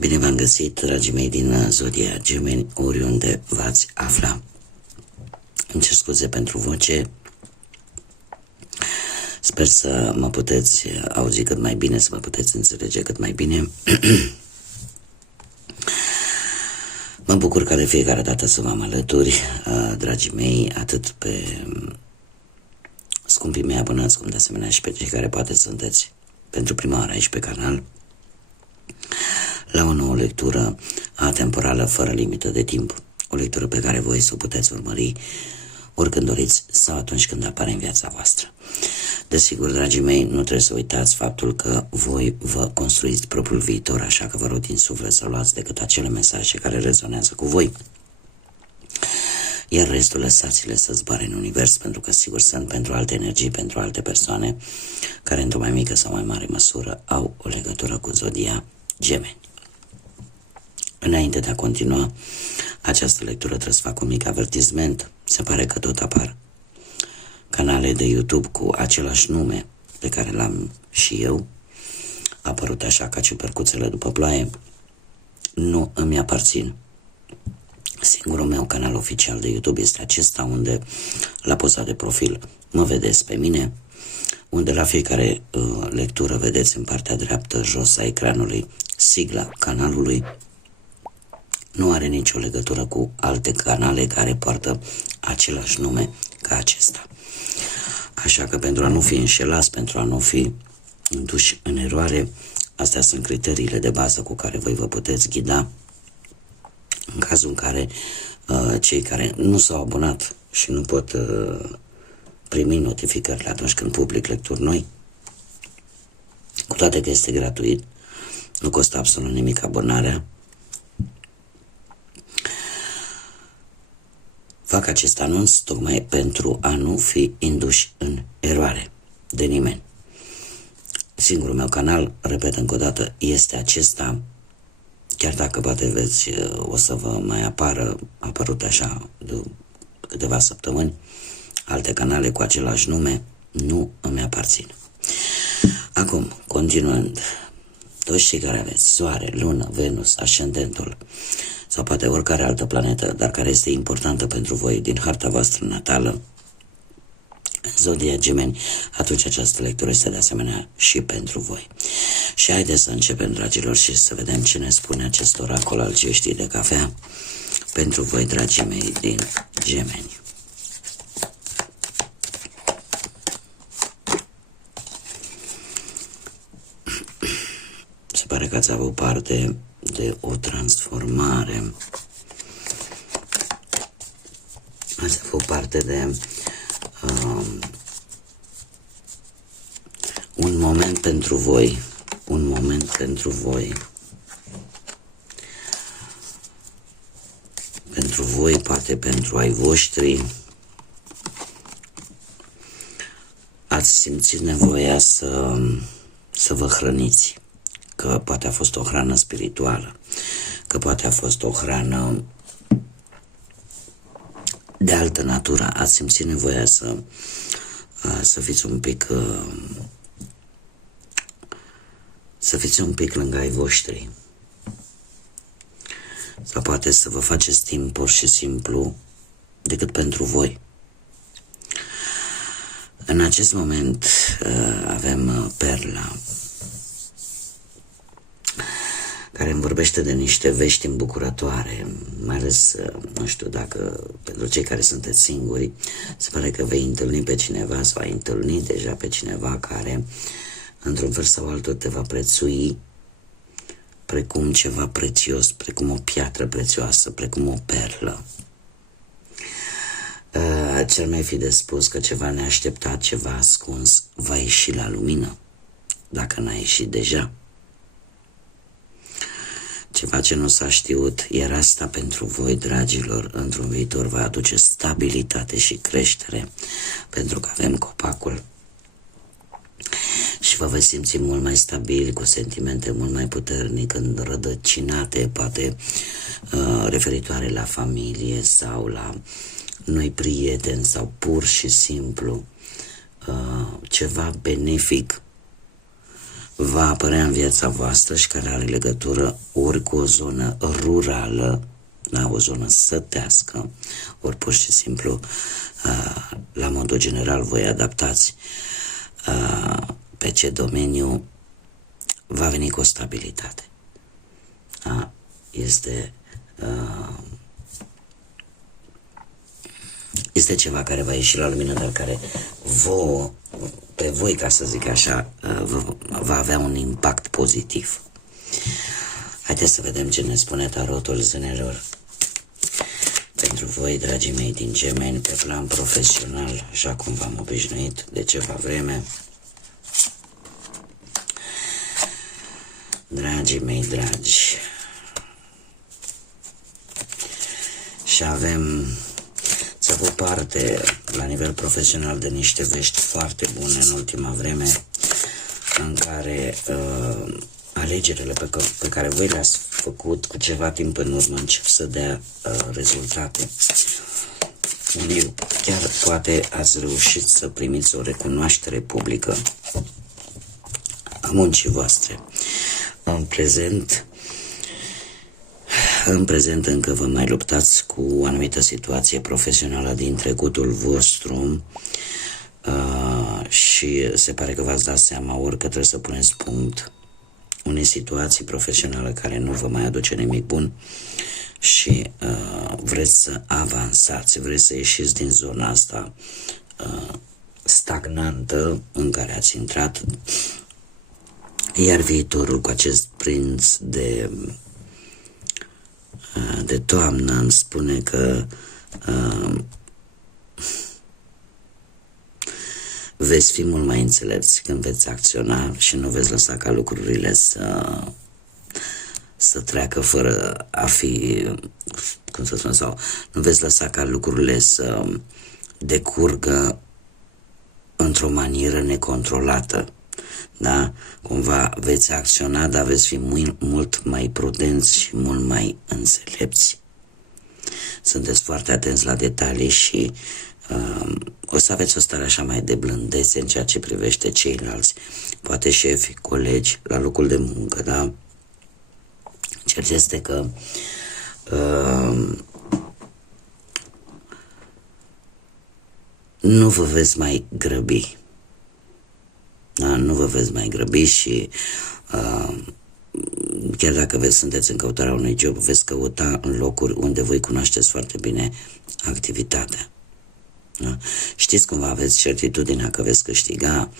Bine v-am găsit, dragii mei din Zodia Gemeni, oriunde v-ați afla. Îmi cer scuze pentru voce. Sper să mă puteți auzi cât mai bine, să mă puteți înțelege cât mai bine. Mă bucur ca de fiecare dată să vă am alături, dragii mei, atât pe scumpii mei abonați, cum de asemenea și pe cei care poate sunteți pentru prima oară aici pe canal, la o nouă lectură atemporală fără limită de timp. O lectură pe care voi să o puteți urmări oricând doriți sau atunci când apare în viața voastră. Desigur, dragii mei, nu trebuie să uitați faptul că voi vă construiți propriul viitor, așa că vă rog din suflet să luați decât acele mesaje care rezonează cu voi, iar restul lăsați-le să zboare în univers, pentru că sigur sunt pentru alte energii, pentru alte persoane care într-o mai mică sau mai mare măsură au o legătură cu Zodia Gemeni. Înainte de a continua această lectură trebuie să fac un mic avertisment. Se pare că tot apar canale de YouTube cu același nume pe care l-am și eu, apărut așa ca ciupercuțele după ploaie. Nu îmi aparțin. Singurul meu canal oficial de YouTube este acesta, unde la poza de profil mă vedeți pe mine, unde la fiecare lectură vedeți în partea dreaptă jos a ecranului sigla canalului. Nu are nicio legătură cu alte canale care poartă același nume ca acesta. Așa că pentru a nu fi înșelați, pentru a nu fi induși în eroare, astea sunt criteriile de bază cu care voi vă puteți ghida în cazul în care cei care nu s-au abonat și nu pot primi notificările atunci când public lecturi noi, cu toate că este gratuit, nu costă absolut nimic abonarea. Fac acest anunț tocmai pentru a nu fi induși în eroare de nimeni. Singurul meu canal, repet încă o dată, este acesta, chiar dacă poate o să vă mai apărut așa de câteva săptămâni, alte canale cu același nume, nu îmi aparțin. Acum, continuând, toți cei care aveți Soare, Lună, Venus, Ascendentul sau poate oricare altă planetă, dar care este importantă pentru voi din harta voastră natală, Zodia Gemeni, atunci această lectură este de asemenea și pentru voi. Și haideți să începem, dragilor, și să vedem ce ne spune acest oracol al ceștii de cafea pentru voi, dragii mei din Gemeni. Se pare că ați avut parte de o transformare. Ați avut parte de un moment pentru voi, un moment pentru voi, poate pentru ai voștri. Ați simțit nevoia să vă hrăniți, că poate a fost o hrană spirituală, că poate a fost o hrană de altă natură. Ați simțit nevoia să fiți un pic lângă ai voștri, sau poate să vă faceți timp pur și simplu decât pentru voi. În acest moment avem Perla, care îmi vorbește de niște vești îmbucurătoare, mai ales, nu știu, dacă pentru cei care sunteți singuri, se pare că vei întâlni pe cineva sau ai întâlnit deja pe cineva care, într-un fel sau altul, te va prețui precum ceva prețios, precum o piatră prețioasă, precum o perlă. Cel mai fi de spus că ceva neașteptat, ceva ascuns va ieși la lumină, dacă n-a ieșit deja. Ceva ce nu s-a știut, iar asta pentru voi, dragilor, într-un viitor va aduce stabilitate și creștere, pentru că avem copacul și vă veți simți mult mai stabil, cu sentimente mult mai puternic, înrădăcinate, poate referitoare la familie sau la noi prieteni sau pur și simplu ceva benefic va apărea în viața voastră și care are legătură ori cu o zonă rurală, da, o zonă sătească, ori pur și simplu, la modul general, voi adaptați pe ce domeniu va veni cu o stabilitate. Este ceva care va ieși la lumină, dar care pe voi, ca să zic așa, va avea un impact pozitiv. Haideți să vedem ce ne spune tarotul zânelor pentru voi, dragii mei din Gemeni, pe plan profesional, așa cum v-am obișnuit de ceva vreme. Dragii mei dragi, și să avut parte la nivel profesional de niște vești foarte bune în ultima vreme, în care alegerile pe care voi le-ați făcut cu ceva timp în urmă încep să dea rezultate. Unii chiar poate ați reușit să primiți o recunoaștere publică a muncii voastre. În prezent încă vă mai luptați cu o anumită situație profesională din trecutul vostru și se pare că v-ați dat seama ori că trebuie să puneți punct unei situații profesionale care nu vă mai aduce nimic bun și vreți să avansați, vreți să ieșiți din zona asta stagnantă în care ați intrat, iar viitorul cu acest prinț de toamnă îmi spune că veți fi mult mai înțelepți când veți acționa și nu veți lăsa ca lucrurile să treacă fără a fi, cum să spun, sau nu veți lăsa ca lucrurile să decurgă într-o manieră necontrolată. Da? Cumva veți acționa, dar veți fi mult mai prudenți și mult mai înțelepți. Sunteți foarte atenți la detalii și o să aveți o stare așa mai de blândețe în ceea ce privește ceilalți, poate șefi, colegi, la locul de muncă, da? Cert este că nu vă veți mai grăbi. Da? Nu vă veți mai grăbi și chiar dacă sunteți în căutarea unui job, veți căuta în locuri unde voi cunoașteți foarte bine activitatea. Da? Știți cum aveți certitudinea că veți câștiga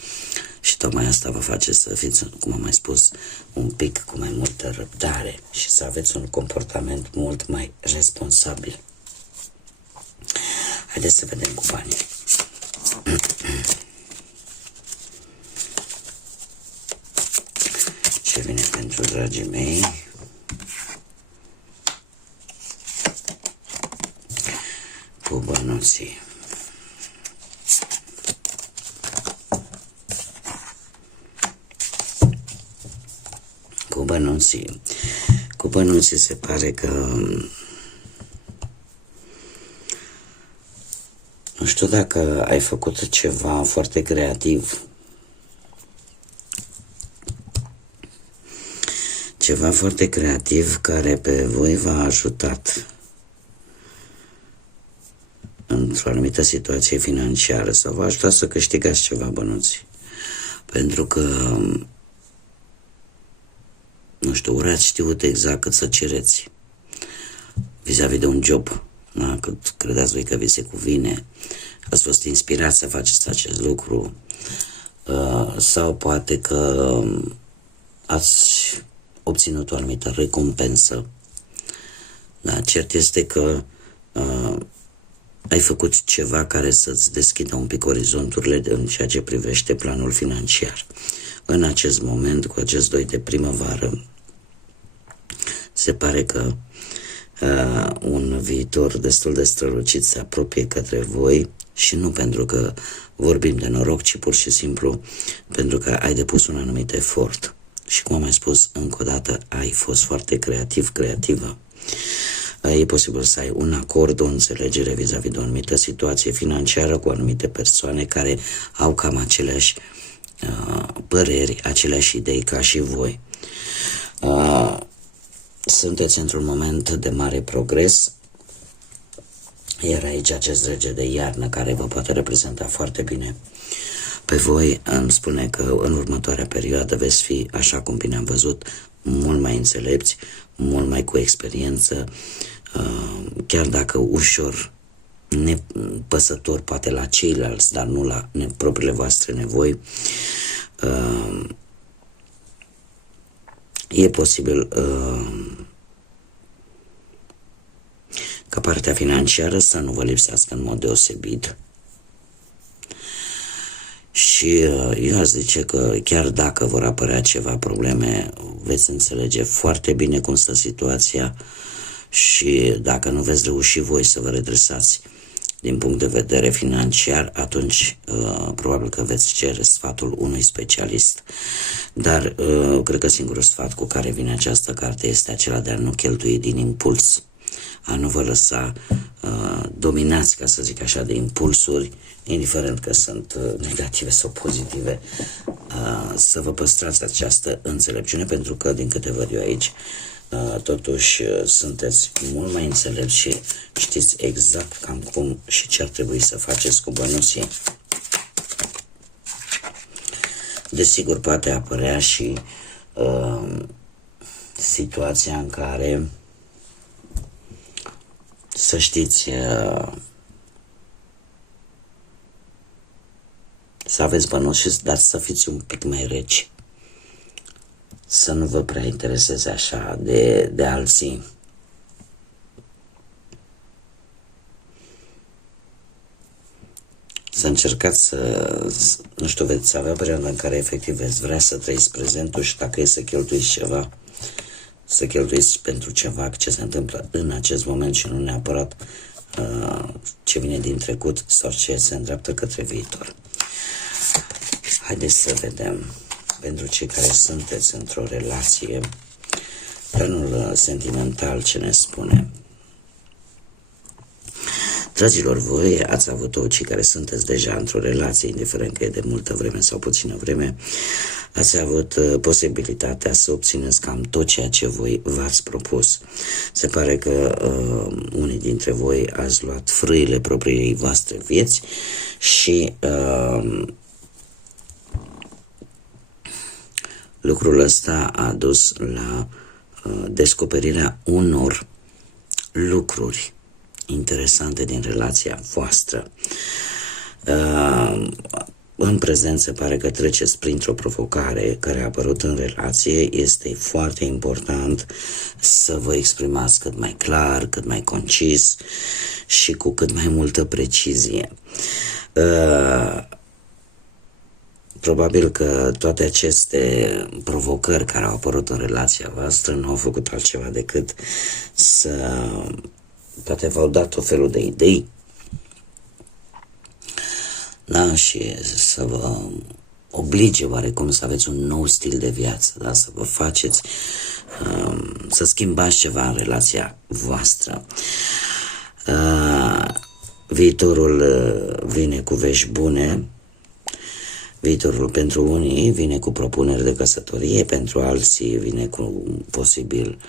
și tocmai asta vă face să fiți, cum am mai spus, un pic cu mai multă răbdare și să aveți un comportament mult mai responsabil. Haideți să vedem cu banii. Ce vine pentru dragii mei? Cu bănuții. Cu bănuții se pare că nu știu dacă ai făcut ceva foarte creativ. Ceva foarte creativ care pe voi v-a ajutat într-o anumită situație financiară sau v-a ajutat să câștigați ceva bănuți. Pentru că, nu știu, ori ați știut exact cât să cereți vis-a-vis de un job, da? Cât credeți voi că vi se cuvine, ați fost inspirați să faceți acest lucru, sau poate că ați obținut o anumită recompensă. Da, cert este că ai făcut ceva care să-ți deschidă un pic orizonturile în ceea ce privește planul financiar. În acest moment, cu acest 2 de primăvară, se pare că un viitor destul de strălucit se apropie către voi și nu pentru că vorbim de noroc, ci pur și simplu pentru că ai depus un anumit efort. Și cum am mai spus încă o dată, ai fost foarte creativă. E posibil să ai un acord, o înțelegere vis-a-vis de o anumită situație financiară cu anumite persoane care au cam aceleași păreri, aceleași idei ca și voi. Sunteți într-un moment de mare progres, iar aici acest rege de iarnă care vă poate reprezenta foarte bine pe voi îmi spune că în următoarea perioadă veți fi, așa cum bine am văzut, mult mai înțelepți, mult mai cu experiență, chiar dacă ușor nepăsător poate la ceilalți, dar nu la propriile voastre nevoi. E posibil ca partea financiară să nu vă lipsească în mod deosebit. Și eu aș zice că chiar dacă vor apărea ceva probleme, veți înțelege foarte bine cum stă situația și dacă nu veți reuși voi să vă redresați din punct de vedere financiar, atunci probabil că veți cere sfatul unui specialist. Dar cred că singurul sfat cu care vine această carte este acela de a nu cheltui din impuls, a nu vă lăsa dominați, ca să zic așa, de impulsuri, indiferent că sunt negative sau pozitive, să vă păstrați această înțelepciune, pentru că, din câte văd eu aici, totuși sunteți mult mai înțelepți și știți exact cam cum și ce ar trebui să faceți cu bănuții. Desigur, poate apărea și situația în care, să știți, să aveți bănuți, dar să fiți un pic mai reci. Să nu vă prea intereseze așa de alții. Să încercați nu știu, veți avea perioada în care efectiv veți vrea să trăiți prezentul și dacă e să cheltuiți ceva, să cheltuiți pentru ceva ce se întâmplă în acest moment și nu neapărat ce vine din trecut sau ce se îndreaptă către viitor. Haideți să vedem pentru cei care sunteți într-o relație, planul sentimental ce ne spune. Dragilor, voi ați avut-o, cei care sunteți deja într-o relație, indiferent că e de multă vreme sau puțină vreme, ați avut posibilitatea să obțineți cam tot ceea ce voi v-ați propus. Se pare că unii dintre voi ați luat frâile propriei voastre vieți și lucrul ăsta a dus la descoperirea unor lucruri interesante din relația voastră. În prezent se pare că treceți printr-o provocare care a apărut în relație. Este foarte important să vă exprimați cât mai clar, cât mai concis și cu cât mai multă precizie. Probabil că toate aceste provocări care au apărut în relația voastră nu au făcut altceva decât să... poate v-au dat o felul de idei, da, și să vă oblige oarecum să aveți un nou stil de viață, da, să vă faceți, să schimbați ceva în relația voastră. Viitorul vine cu vești bune. Viitorul pentru unii vine cu propuneri de căsătorie, pentru alții vine cu posibil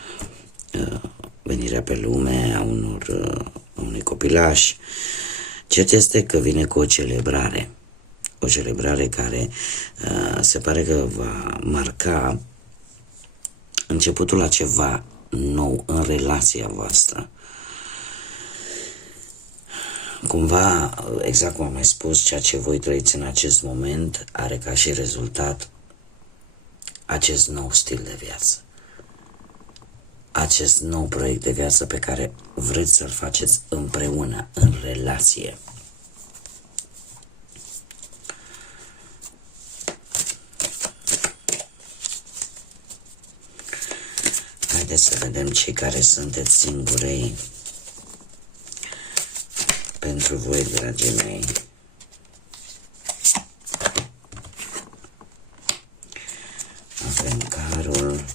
venirea pe lume a unui copilaș. Cert este că vine cu o celebrare care se pare că va marca începutul la ceva nou în relația voastră. Cumva, exact cum am mai spus, ceea ce voi trăiți în acest moment are ca și rezultat acest nou stil de viață. Acest nou proiect de viață pe care vreți să-l faceți împreună, în relație. Haideți să vedem cei care sunteți singurei. Pentru voi, dragii mei, avem carul,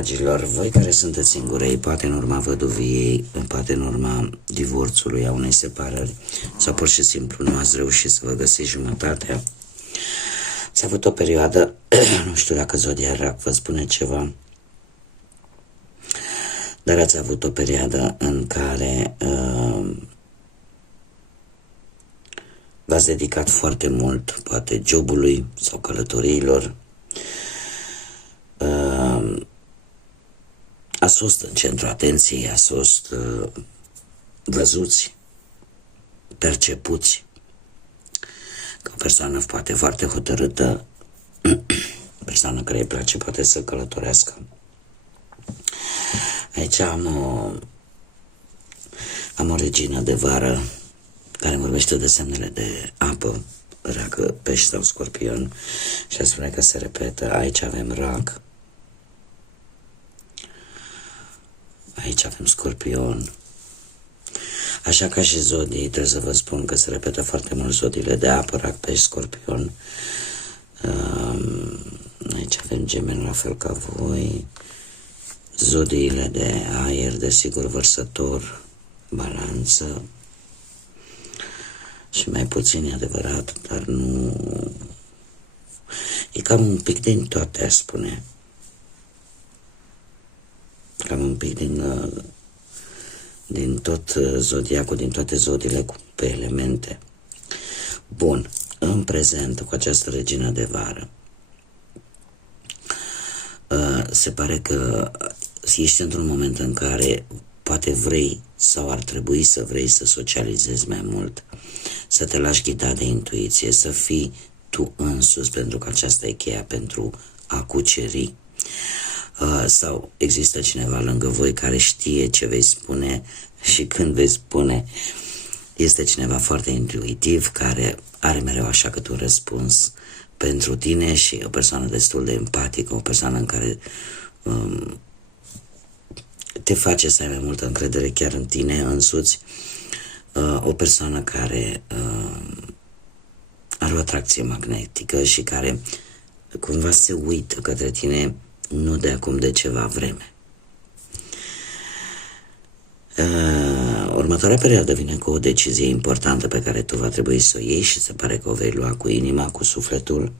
dragilor, voi care sunteți singurei, poate în urma văduviei, poate în urma divorțului, a unei separări, sau pur și simplu nu ați reușit să vă găsiți jumătatea, s-a avut o perioadă, nu știu dacă Zodia Rac vă spune ceva, dar ați avut o perioadă în care v-ați dedicat foarte mult, poate jobului sau călătoriilor, ați fost în centrul atenției, ați fost văzuți, percepuți ca o persoană poate foarte hotărâtă, persoană care îi place poate să călătorească. Aici am o regină de vară care vorbește de semnele de apă, rac, pești sau scorpion, și spune că se repetă. Aici avem rac, aici avem scorpion. Așa ca și zodii, trebuie să vă spun că se repetă foarte mult zodiile de apă, rac, pești, scorpion. Aici avem Gemeni, la fel ca voi. Zodiile de aer, desigur, Vărsător, Balanță. Și mai puțin e adevărat, dar nu... E cam un pic din toate, aș spune. Cam un pic din tot zodiacul, din toate zodiile pe elemente. Bun, în prezent, cu această regină de vară, se pare că ești într-un moment în care poate vrei sau ar trebui să vrei să socializezi mai mult, să te lași ghida de intuiție, să fii tu însuți, pentru că aceasta e cheia pentru a cuceri. Sau există cineva lângă voi care știe ce vei spune și când vei spune. Este cineva foarte intuitiv care are mereu așa cât un răspuns pentru tine și o persoană destul de empatică, o persoană în care te face să ai mai multă încredere chiar în tine însuți, o persoană care are o atracție magnetică și care cumva se uită către tine nu de acum, de ceva vreme. Următoarea perioadă vine cu o decizie importantă pe care tu va trebui să o iei și se pare că o vei lua cu inima, cu sufletul.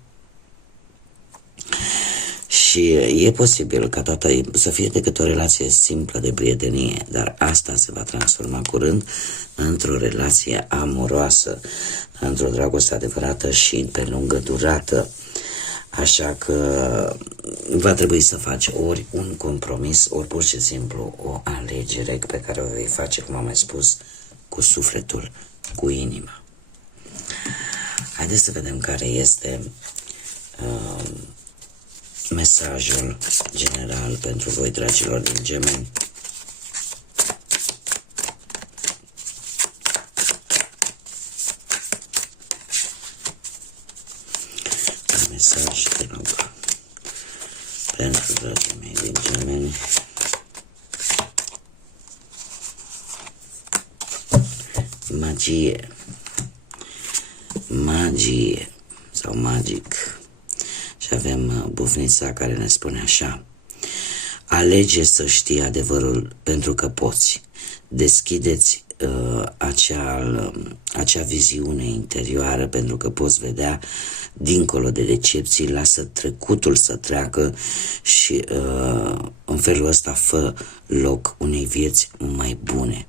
Și e posibil ca toată să fie decât o relație simplă de prietenie, dar asta se va transforma curând într-o relație amoroasă, într-o dragoste adevărată și pe lungă durată. Așa că va trebui să faci ori un compromis, ori pur și simplu o alegere pe care o vei face, cum am mai spus, cu sufletul, cu inima. Haideți să vedem care este mesajul general pentru voi, dragilor din Gemeni. Mesaj, te rog, pentru dragii mei din Gemeni. Magie. Magie sau magic. Și avem bufnița care ne spune așa: alege să știi adevărul pentru că poți. Deschideți acea viziune interioară pentru că poți vedea dincolo de decepții, lasă trecutul să treacă și în felul ăsta fă loc unei vieți mai bune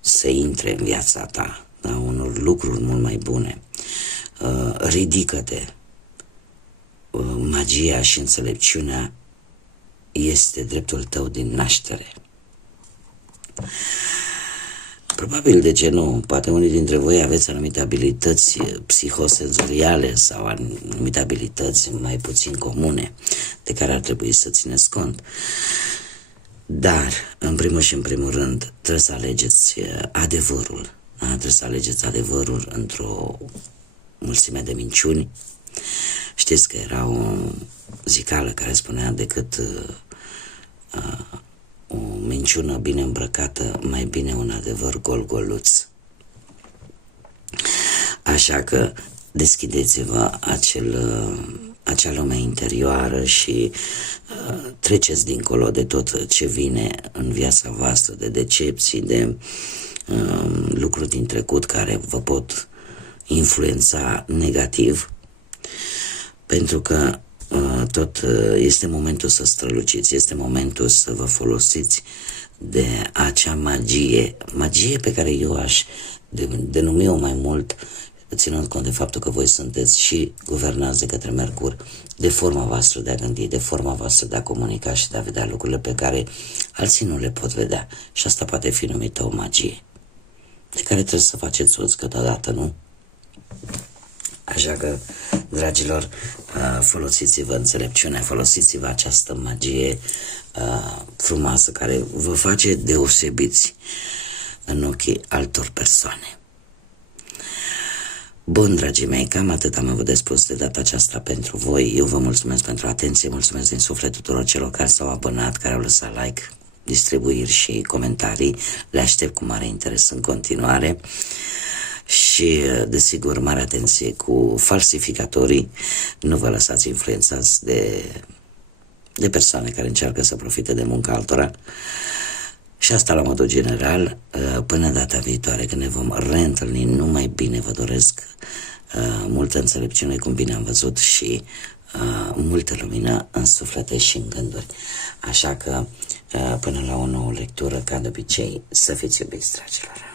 să intre în viața ta, da? Unor lucruri mult mai bune. Ridică-te. Magia și înțelepciunea este dreptul tău din naștere. Probabil, de ce nu, poate unii dintre voi aveți anumite abilități psihosenzoriale sau anumite abilități mai puțin comune de care ar trebui să țineți cont. Dar, în primul și în primul rând, trebuie să alegeți adevărul. Da? Trebuie să alegeți adevărul într-o mulțime de minciuni. Știți că era o zicală care spunea decât o minciună bine îmbrăcată, mai bine un adevăr gol-goluț. Așa că deschideți-vă acea lume interioară și treceți dincolo de tot ce vine în viața voastră, de decepții, de lucruri din trecut care vă pot influența negativ, pentru că tot este momentul să străluciți, este momentul să vă folosiți de acea magie pe care eu aș denumi-o mai mult, ținând cont de faptul că voi sunteți și guvernați de către Mercur, de forma voastră de a gândi, de forma voastră de a comunica și de a vedea lucrurile pe care alții nu le pot vedea. Și asta poate fi numită o magie, de care trebuie să faceți uz câteodată, nu? Așa că, dragilor, folosiți-vă înțelepciunea, folosiți-vă această magie frumoasă care vă face deosebiți în ochii altor persoane. Bun, dragii mei, cam atât am avut de spus de data aceasta pentru voi. Eu vă mulțumesc pentru atenție, mulțumesc din suflet tuturor celor care s-au abonat, care au lăsat like, distribuiri și comentarii. Le aștept cu mare interes în continuare. Și, desigur, mare atenție cu falsificatorii. Nu vă lăsați influențați de persoane care încearcă să profite de munca altora. Și asta la modul general. Până data viitoare, când ne vom reîntâlni, numai bine vă doresc, multă înțelepciune, cum bine am văzut, și multă lumină în suflete și în gânduri. Așa că, până la o nouă lectură, ca de obicei, să fiți iubiți, dragilor.